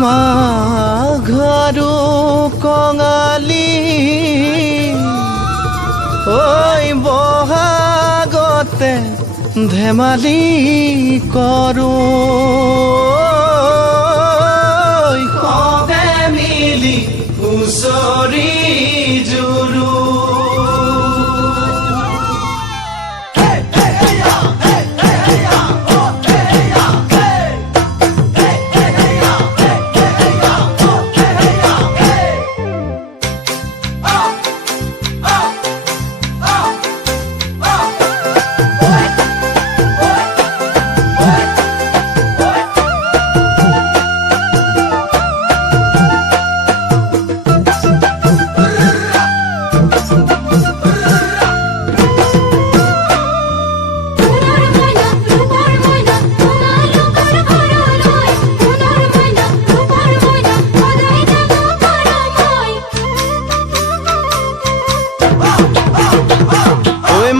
মাঘৰো কঙালী ঐ বহাগতে ধেমালি কৰোঁ সবে মিলি হুঁচৰি জুৰো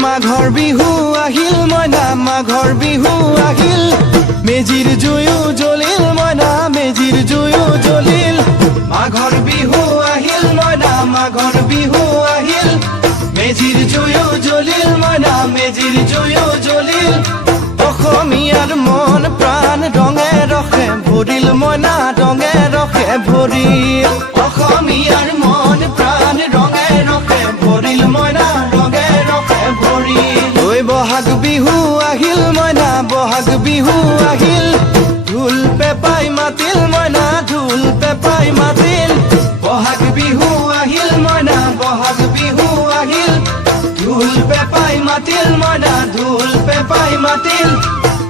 মাঘৰ বিহু আহিল মইনা মাঘৰ বিহু আহিল মেজিৰ জুয়ো জ্বলিল মইনা মেজিৰ জুয়ো জ্বলিল মাঘৰ বিহু আহিল মইনা মাঘৰ বিহু আহিল মেজিৰ জুয়ো জ্বলিল মইনা মেজিৰ জুয়ো জ্বলিল অসমীয়াৰ মন প্ৰাণ ৰঙে ৰসে ভৰিল মইনা ৰঙে ৰসে ভৰিল অসমীয়াৰ মন প্ৰাণ ৰঙে ৰসে ভৰিল মইনা ৰঙে ৰসে ভৰিল ঐ বহাগ বিহু আহিল মইনা বহাগ বিহু আহিল ঢোল পেপাই মাতিল মইনা ঢোল পেপাই মাতিল বহাগ বিহু আহিল মইনা বহাগ বিহু আহিল ঢোল পেপাই মাতিল মইনা ঢোল পেপাই মাতিল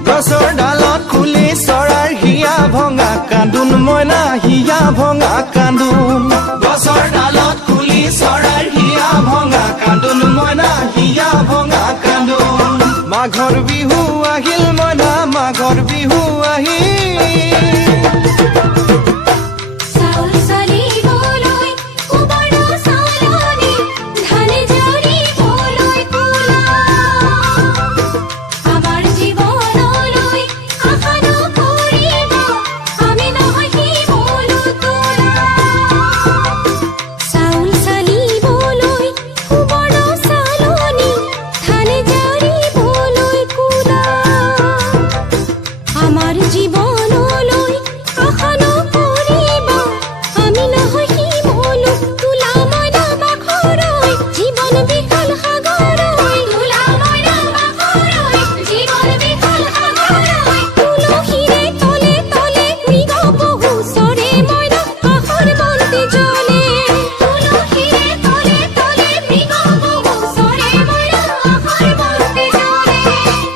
গছৰ ডালত খুলি চৰাৰ হিয়া ভঙা কান্দোন মইনা হিয়া ভঙা কান্দোন গছৰ ডালত খুলি চৰাৰ হিয়া ভঙা কান্দোন মইনা হিয়া ভঙা কান্দোন মাঘৰ বিহু আহিল মইনা মাঘৰ বিহু আহিল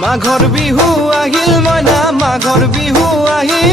মাঘৰ বিহু আহিল মইনা মাঘৰ বিহু আহিল